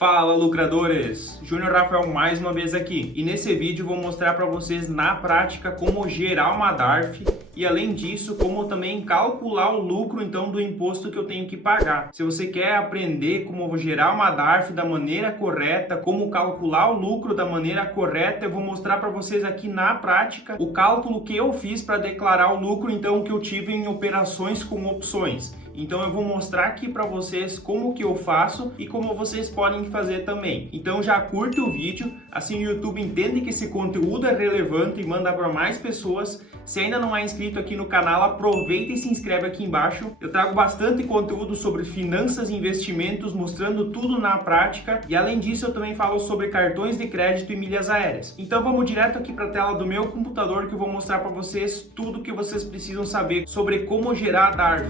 Fala, lucradores! Júnior Rafael mais uma vez aqui, e nesse vídeo vou mostrar para vocês na prática como gerar uma DARF e além disso como também calcular o lucro então do imposto que eu tenho que pagar. Se você quer aprender como gerar uma DARF da maneira correta, como calcular o lucro da maneira correta, eu vou mostrar para vocês aqui na prática o cálculo que eu fiz para declarar o lucro então que eu tive em operações com opções. Então eu vou mostrar aqui para vocês como que eu faço e como vocês podem fazer também. Então já curte o vídeo, assim o YouTube entende que esse conteúdo é relevante e manda para mais pessoas. Se ainda não é inscrito aqui no canal, aproveita e se inscreve aqui embaixo. Eu trago bastante conteúdo sobre finanças e investimentos, mostrando tudo na prática. E além disso, eu também falo sobre cartões de crédito e milhas aéreas. Então vamos direto aqui para a tela do meu computador que eu vou mostrar para vocês tudo que vocês precisam saber sobre como gerar DARF.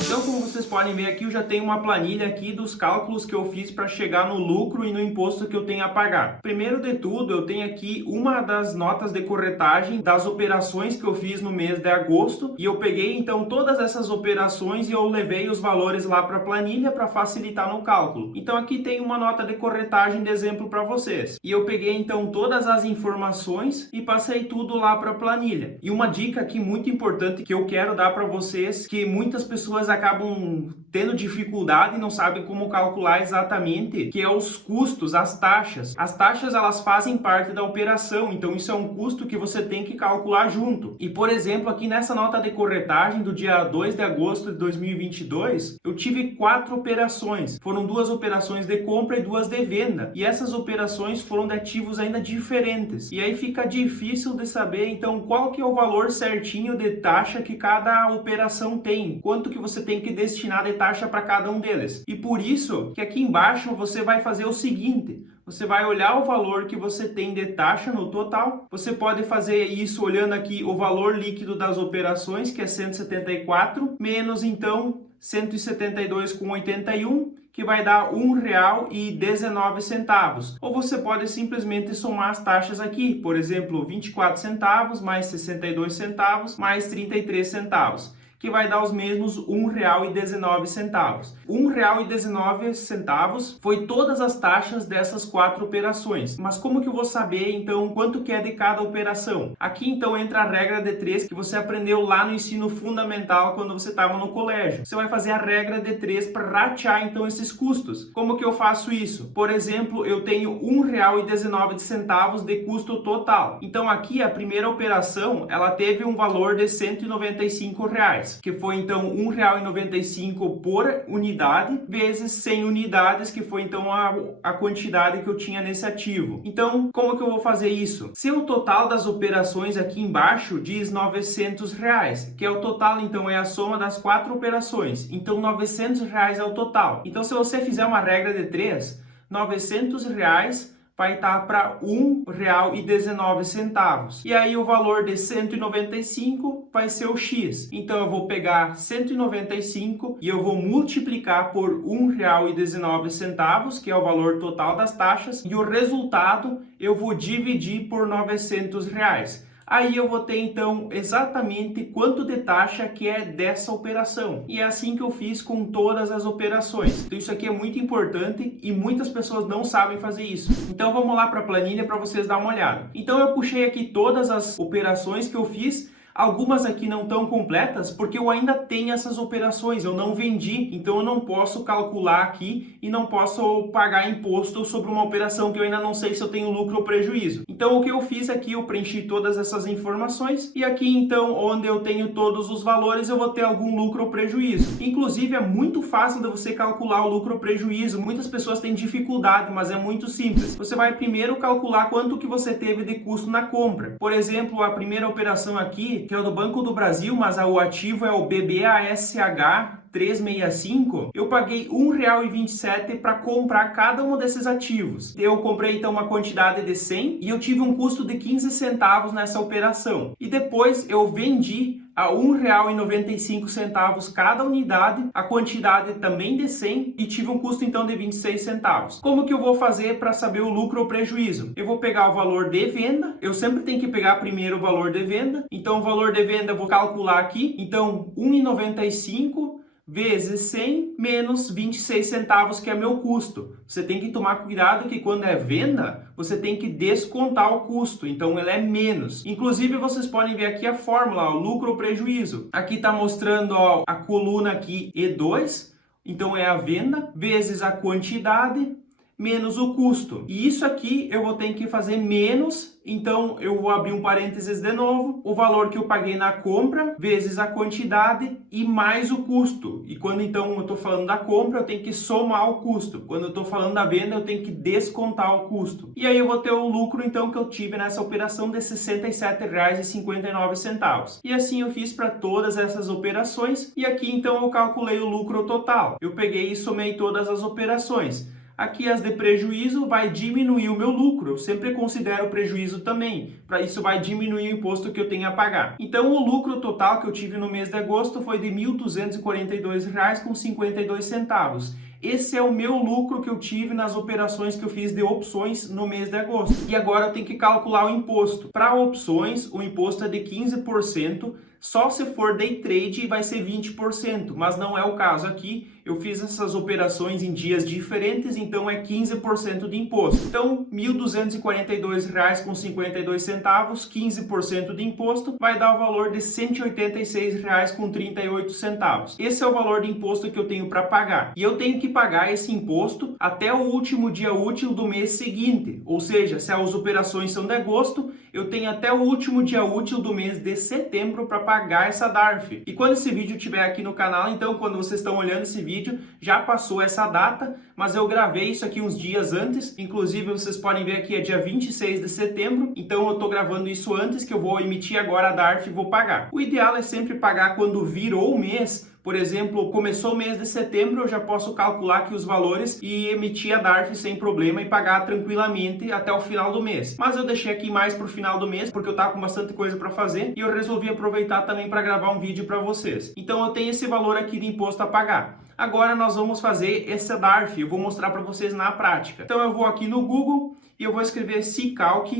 Então, como vocês podem ver aqui, eu já tenho uma planilha aqui dos cálculos que eu fiz para chegar no lucro e no imposto que eu tenho a pagar. Primeiro de tudo, eu tenho aqui uma das notas de corretagem das operações que eu fiz no mês de agosto e eu peguei então todas essas operações e eu levei os valores lá para a planilha para facilitar no cálculo. Então aqui tem uma nota de corretagem de exemplo para vocês. E eu peguei então todas as informações e passei tudo lá para a planilha. E uma dica aqui muito importante que eu quero dar para vocês, que muitas pessoas acabam tendo dificuldade e não sabem como calcular exatamente, que é os custos, as taxas. As taxas, elas fazem parte da operação, então isso é um custo que você tem que calcular junto. E, por exemplo, aqui nessa nota de corretagem do dia 2 de agosto de 2022, eu tive 4 operações. Foram 2 operações de compra e 2 de venda. E essas operações foram de ativos ainda diferentes. E aí fica difícil de saber, então, qual que é o valor certinho de taxa que cada operação tem. Quanto que você tem que destinar de taxa para cada um deles. E por isso que aqui embaixo você vai fazer o seguinte: você vai olhar o valor que você tem de taxa no total. Você pode fazer isso olhando aqui o valor líquido das operações, que é 174, menos então 172,81, que vai dar R$ 1,19. Ou você pode simplesmente somar as taxas aqui, por exemplo, 24 centavos mais 62 centavos mais 33 centavos. Que vai dar os mesmos R$ 1,19. R$ 1,19 foi todas as taxas dessas 4 operações. Mas como que eu vou saber, então, quanto que é de cada operação? Aqui, então, entra a regra de 3 que você aprendeu lá no ensino fundamental quando você estava no colégio. Você vai fazer a regra de 3 para ratear, então, esses custos. Como que eu faço isso? Por exemplo, eu tenho R$ 1,19 de custo total. Então, aqui, a primeira operação, ela teve um valor de R$ 195. Que foi então R$ 1,95 por unidade, vezes 100 unidades, que foi então a quantidade que eu tinha nesse ativo. Então, como que eu vou fazer isso? Se o total das operações aqui embaixo diz R$ 900, que é o total, então é a soma das 4 operações. Então, R$ 900 é o total. Então, se você fizer uma regra de 3, R$ 900 vai estar para R$ 1,19. E aí o valor de 195 vai ser o X. Então eu vou pegar 195 e eu vou multiplicar por R$ 1,19, que é o valor total das taxas, e o resultado eu vou dividir por R$ 900. Aí eu vou ter então exatamente quanto de taxa que é dessa operação. E é assim que eu fiz com todas as operações. Então isso aqui é muito importante e muitas pessoas não sabem fazer isso. Então vamos lá para a planilha para vocês dar uma olhada. Então eu puxei aqui todas as operações que eu fiz. Algumas aqui não estão completas porque eu ainda tenho essas operações, eu não vendi, então eu não posso calcular aqui e não posso pagar imposto sobre uma operação que eu ainda não sei se eu tenho lucro ou prejuízo. Então o que eu fiz aqui, eu preenchi todas essas informações e aqui então onde eu tenho todos os valores eu vou ter algum lucro ou prejuízo. Inclusive é muito fácil de você calcular o lucro ou prejuízo, muitas pessoas têm dificuldade, mas é muito simples. Você vai primeiro calcular quanto que você teve de custo na compra. Por exemplo, a primeira operação aqui, que é o do Banco do Brasil, mas o ativo é o BBASH 365, eu paguei R$ 1,27 para comprar cada um desses ativos. Eu comprei então uma quantidade de 100 e eu tive um custo de 15 centavos nessa operação. E depois eu vendi a R$ 1,95 cada unidade, a quantidade também de 100 e tive um custo então de 26 centavos. Como que eu vou fazer para saber o lucro ou prejuízo? Eu vou pegar o valor de venda, eu sempre tenho que pegar primeiro o valor de venda, então o valor de venda eu vou calcular aqui, então R$ 1,95 vezes 100 menos 26 centavos, que é meu custo. Você tem que tomar cuidado que quando é venda, você tem que descontar o custo, então ele é menos. Inclusive, vocês podem ver aqui a fórmula, ó, lucro ou prejuízo. Aqui está mostrando, ó, a coluna aqui E2, então é a venda, vezes a quantidade, menos o custo. E isso aqui eu vou ter que fazer menos, então eu vou abrir um parênteses de novo, o valor que eu paguei na compra, vezes a quantidade e mais o custo. E quando então eu estou falando da compra, eu tenho que somar o custo. Quando eu estou falando da venda, eu tenho que descontar o custo. E aí eu vou ter o lucro então que eu tive nessa operação de R$ 67,59. E assim eu fiz para todas essas operações. E aqui então eu calculei o lucro total. Eu peguei e somei todas as operações. Aqui as de prejuízo vai diminuir o meu lucro, eu sempre considero prejuízo também, para isso vai diminuir o imposto que eu tenho a pagar. Então o lucro total que eu tive no mês de agosto foi de R$ 1.242,52. Esse é o meu lucro que eu tive nas operações que eu fiz de opções no mês de agosto. E agora eu tenho que calcular o imposto. Para opções, o imposto é de 15%, só se for day trade vai ser 20%, mas não é o caso aqui. Eu fiz essas operações em dias diferentes, então é 15% de imposto. Então, R$ 1.242,52, 15% de imposto, vai dar o valor de R$ 186,38. Esse é o valor de imposto que eu tenho para pagar. E eu tenho que pagar esse imposto até o último dia útil do mês seguinte. Ou seja, se as operações são de agosto, eu tenho até o último dia útil do mês de setembro para pagar essa DARF. E quando esse vídeo estiver aqui no canal, então quando vocês estão olhando esse vídeo, já passou essa data, mas eu gravei isso aqui uns dias antes, inclusive vocês podem ver aqui é dia 26 de setembro, então eu estou gravando isso antes, que eu vou emitir agora a DARF e vou pagar. O ideal é sempre pagar quando virou o mês. Por exemplo, começou o mês de setembro, eu já posso calcular aqui os valores e emitir a DARF sem problema e pagar tranquilamente até o final do mês. Mas eu deixei aqui mais para o final do mês, porque eu estava com bastante coisa para fazer e eu resolvi aproveitar também para gravar um vídeo para vocês. Então eu tenho esse valor aqui de imposto a pagar. Agora nós vamos fazer essa DARF, eu vou mostrar para vocês na prática. Então eu vou aqui no Google e eu vou escrever Sicalc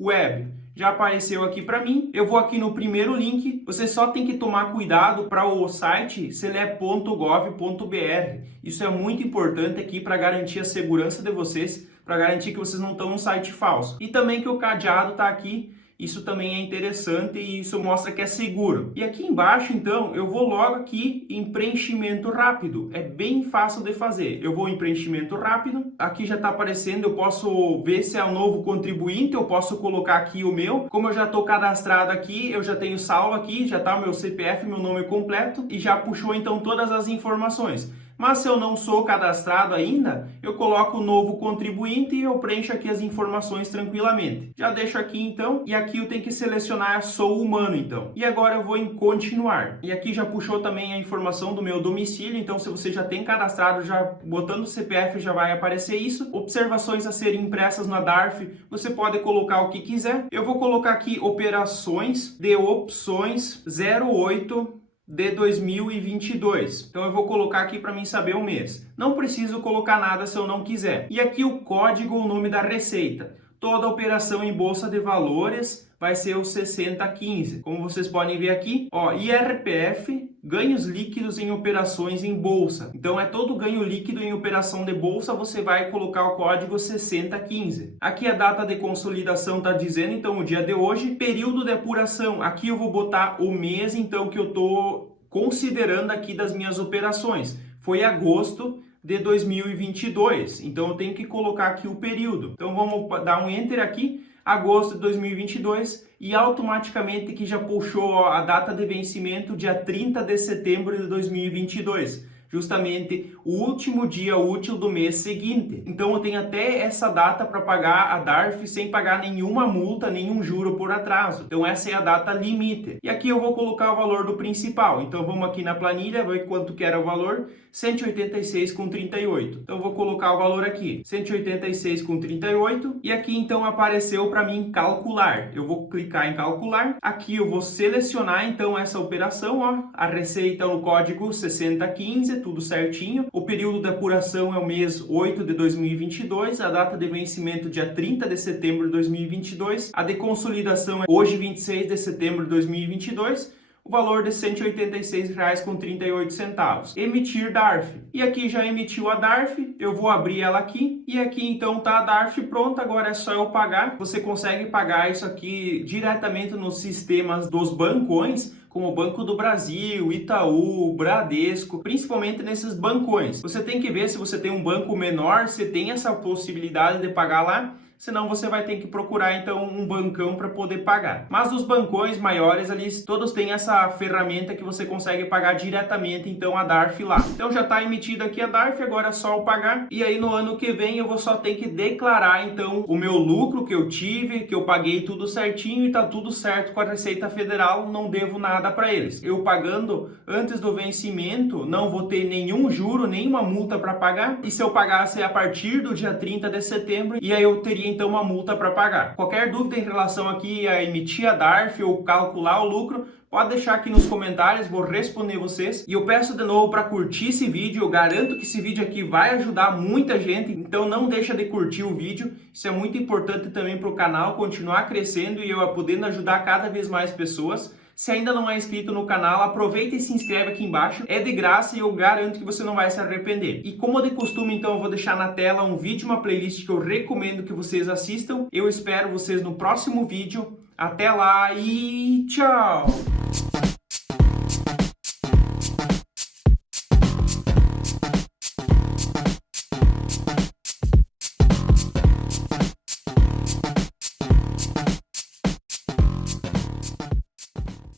Web. Já apareceu aqui para mim. Eu vou aqui no primeiro link. Você só tem que tomar cuidado para o site se ele é .gov.br. Isso é muito importante aqui para garantir a segurança de vocês, para garantir que vocês não estão num site falso. E também que o cadeado está aqui. Isso também é interessante e isso mostra que é seguro. E aqui embaixo, então, eu vou logo aqui em preenchimento rápido. É bem fácil de fazer. Eu vou em preenchimento rápido. Aqui já está aparecendo, eu posso ver se é um novo contribuinte, eu posso colocar aqui o meu. Como eu já estou cadastrado aqui, eu já tenho salvo aqui, já está o meu CPF, meu nome completo e já puxou então todas as informações. Mas se eu não sou cadastrado ainda, eu coloco o novo contribuinte e eu preencho aqui as informações tranquilamente. Já deixo aqui então, e aqui eu tenho que selecionar sou humano então. E agora eu vou em continuar. E aqui já puxou também a informação do meu domicílio, então se você já tem cadastrado, já botando o CPF já vai aparecer isso. Observações a serem impressas na DARF, você pode colocar o que quiser. Eu vou colocar aqui operações de opções 08 de 2022. Então eu vou colocar aqui para mim saber o mês. Não preciso colocar nada se eu não quiser. E aqui o código, o nome da receita. Toda operação em bolsa de valores vai ser o 6015. Como vocês podem ver aqui, ó, IRPF, ganhos líquidos em operações em bolsa. Então é todo ganho líquido em operação de bolsa, você vai colocar o código 6015. Aqui a data de consolidação está dizendo, então, o dia de hoje. Período de apuração, aqui eu vou botar o mês, então, que eu estou considerando aqui das minhas operações. Foi agosto de 2022, então eu tenho que colocar aqui o período. Então vamos dar um enter aqui, agosto de 2022, e automaticamente que já puxou a data de vencimento, dia 30 de setembro de 2022. Justamente o último dia útil do mês seguinte. Então eu tenho até essa data para pagar a DARF sem pagar nenhuma multa, nenhum juro por atraso. Então essa é a data limite. E aqui eu vou colocar o valor do principal. Então vamos aqui na planilha, ver quanto que era o valor, 186,38. Então eu vou colocar o valor aqui, 186,38. E aqui então apareceu para mim calcular. Eu vou clicar em calcular. Aqui eu vou selecionar então essa operação, ó, a receita no código 6015, tudo certinho. O período de apuração é o mês 8 de 2022, a data de vencimento dia 30 de setembro de 2022, a de consolidação é hoje 26 de setembro de 2022, o valor de R$ 186,38. Emitir DARF. E aqui já emitiu a DARF, eu vou abrir ela aqui. E aqui então tá a DARF pronta, agora é só eu pagar. Você consegue pagar isso aqui diretamente nos sistemas dos bancões, como o Banco do Brasil, Itaú, Bradesco, principalmente nesses bancões. Você tem que ver se você tem um banco menor, você tem essa possibilidade de pagar lá. Senão você vai ter que procurar então um bancão para poder pagar. Mas os bancões maiores ali, todos têm essa ferramenta que você consegue pagar diretamente então a DARF lá. Então já está emitida aqui a DARF, agora é só eu pagar. E aí no ano que vem eu vou só ter que declarar então o meu lucro que eu tive, que eu paguei tudo certinho e tá tudo certo com a Receita Federal, não devo nada para eles. Eu pagando antes do vencimento, não vou ter nenhum juro, nenhuma multa para pagar. E se eu pagasse a partir do dia 30 de setembro, e aí eu teria então uma multa para pagar. Qualquer dúvida em relação aqui a emitir a DARF ou calcular o lucro, pode deixar aqui nos comentários, vou responder vocês. E eu peço de novo para curtir esse vídeo, eu garanto que esse vídeo aqui vai ajudar muita gente, então não deixa de curtir o vídeo, isso é muito importante também para o canal continuar crescendo e eu podendo ajudar cada vez mais pessoas. Se ainda não é inscrito no canal, aproveita e se inscreve aqui embaixo. É de graça e eu garanto que você não vai se arrepender. E como de costume, então, eu vou deixar na tela um vídeo, uma playlist que eu recomendo que vocês assistam. Eu espero vocês no próximo vídeo. Até lá e tchau!